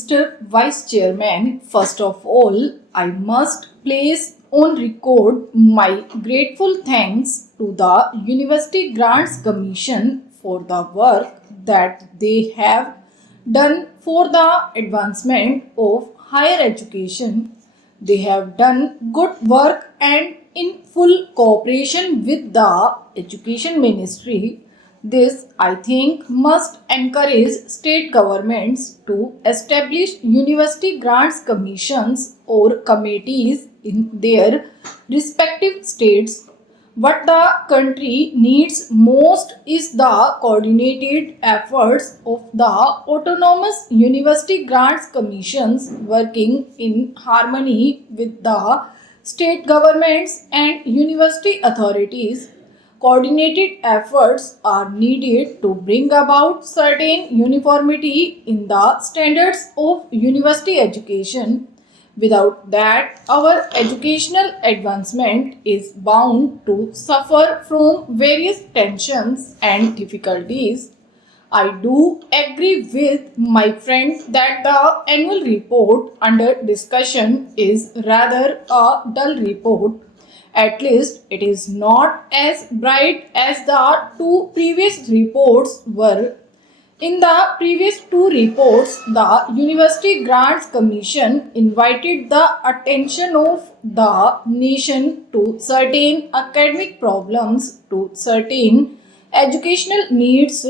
Mr. Vice Chairman, first of all, I must place on record my grateful thanks to the University Grants Commission for the work that they have done for the advancement of higher education. They have done good work and in full cooperation with the Education Ministry. This, I think, must encourage state governments to establish university grants commissions or committees in their respective states. What the country needs most is the coordinated efforts of the autonomous university grants commissions working in harmony with the state governments and university authorities. Coordinated efforts are needed to bring about certain uniformity in the standards of university education. Without that, our educational advancement is bound to suffer from various tensions and difficulties. I do agree with my friend that the annual report under discussion is rather a dull report. At least it is not as bright as the two previous reports were. In the previous two reports, the University Grants Commission invited the attention of the nation to certain academic problems, to certain educational needs.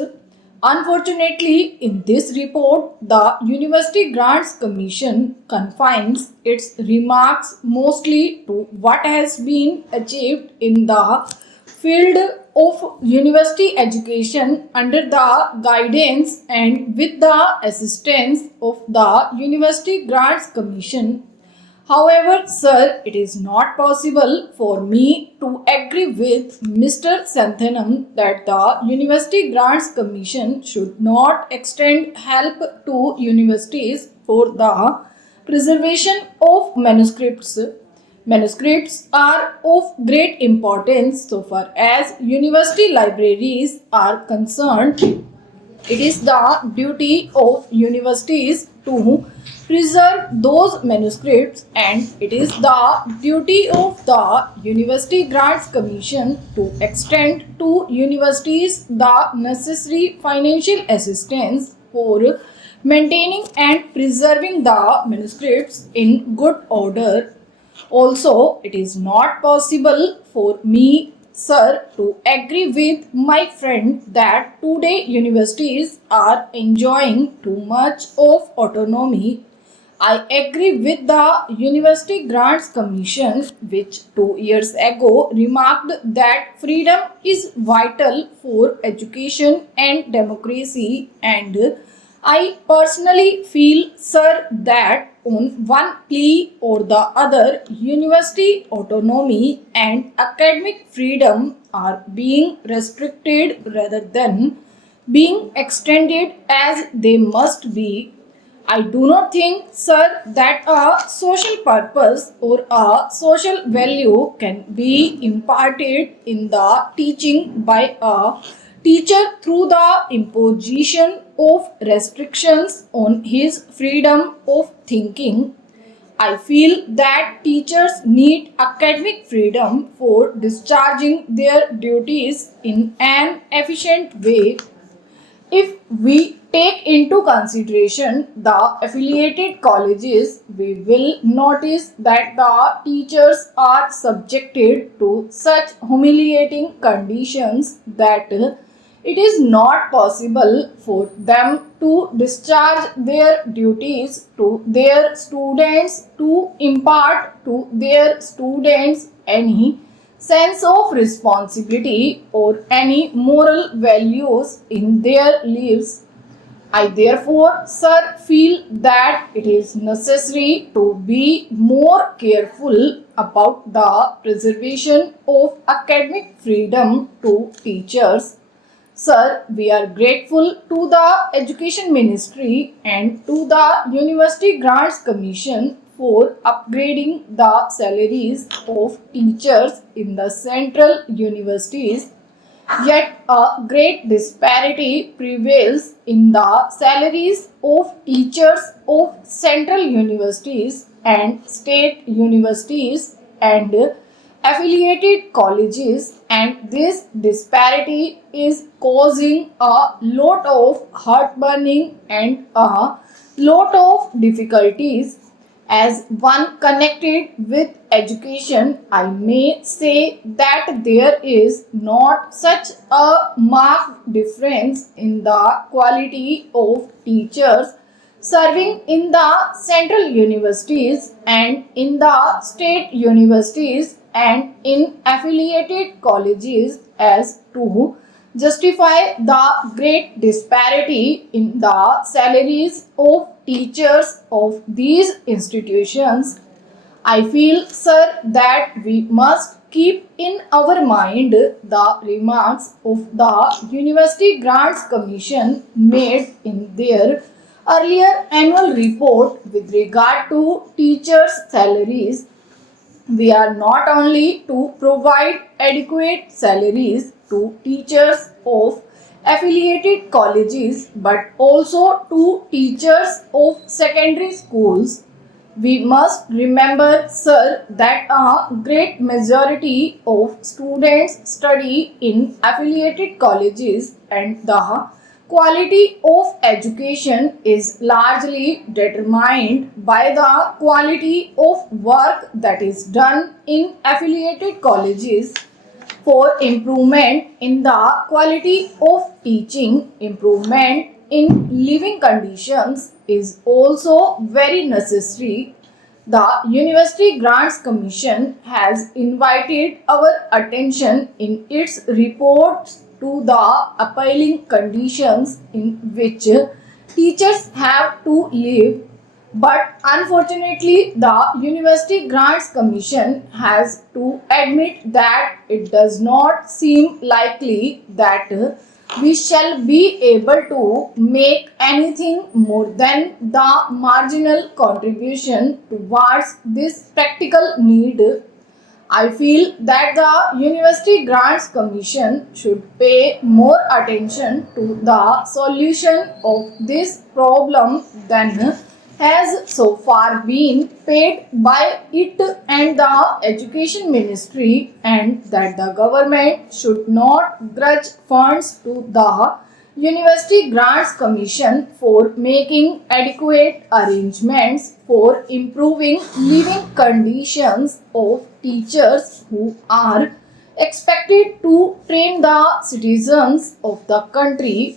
Unfortunately, in this report, the University Grants Commission confines its remarks mostly to what has been achieved in the field of university education under the guidance and with the assistance of the University Grants Commission. However, sir, it is not possible for me to agree with Mr. Santhanam that the University Grants Commission should not extend help to universities for the preservation of manuscripts. Manuscripts are of great importance so far as university libraries are concerned. It is the duty of universities to preserve those manuscripts, and it is the duty of the University Grants Commission to extend to universities the necessary financial assistance for maintaining and preserving the manuscripts in good order. Also, it is not possible for me, sir, to agree with my friend that today universities are enjoying too much of autonomy. I agree with the University Grants Commission, which 2 years ago remarked that freedom is vital for education and democracy, and I personally feel, sir, that on one plea or the other, university autonomy and academic freedom are being restricted rather than being extended as they must be. I do not think, sir, that a social purpose or a social value can be imparted in the teaching by a teacher through the imposition of restrictions on his freedom of thinking. I feel that teachers need academic freedom for discharging their duties in an efficient way. If we take into consideration the affiliated colleges, we will notice that the teachers are subjected to such humiliating conditions that it is not possible for them to discharge their duties to their students, to impart to their students any sense of responsibility or any moral values in their lives. I therefore, sir, feel that it is necessary to be more careful about the preservation of academic freedom to teachers. Sir, we are grateful to the Education Ministry and to the University Grants Commission for upgrading the salaries of teachers in the central universities. Yet a great disparity prevails in the salaries of teachers of central universities and state universities and affiliated colleges, and this disparity is causing a lot of heartburning and a lot of difficulties. As one connected with education, I may say that there is not such a marked difference in the quality of teachers serving in the central universities and in the state universities and in affiliated colleges as to justify the great disparity in the salaries of teachers of these institutions. I feel, sir, that we must keep in our mind the remarks of the University Grants Commission made in their earlier annual report with regard to teachers' salaries. We are not only to provide adequate salaries to teachers of affiliated colleges but also to teachers of secondary schools. We must remember, sir, that a great majority of students study in affiliated colleges and the quality of education is largely determined by the quality of work that is done in affiliated colleges. For improvement in the quality of teaching, improvement in living conditions is also very necessary. The University Grants Commission has invited our attention in its reports to the appalling conditions in which teachers have to live, but unfortunately, the University Grants Commission has to admit that it does not seem likely that we shall be able to make anything more than the marginal contribution towards this practical need. I feel that the University Grants Commission should pay more attention to the solution of this problem than has so far been paid by it and the Education Ministry, and that the government should not grudge funds to the University Grants Commission for making adequate arrangements for improving living conditions of teachers who are expected to train the citizens of the country.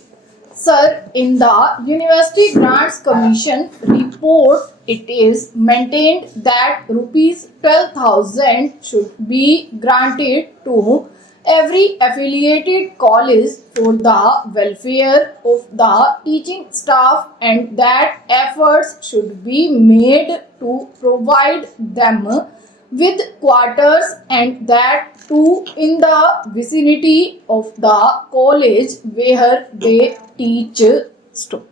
Sir, in the University Grants Commission report, it is maintained that rupees 12,000 should be granted to every affiliated college for the welfare of the teaching staff, and that efforts should be made to provide them with quarters, and that too in the vicinity of the college where they teach. Stop.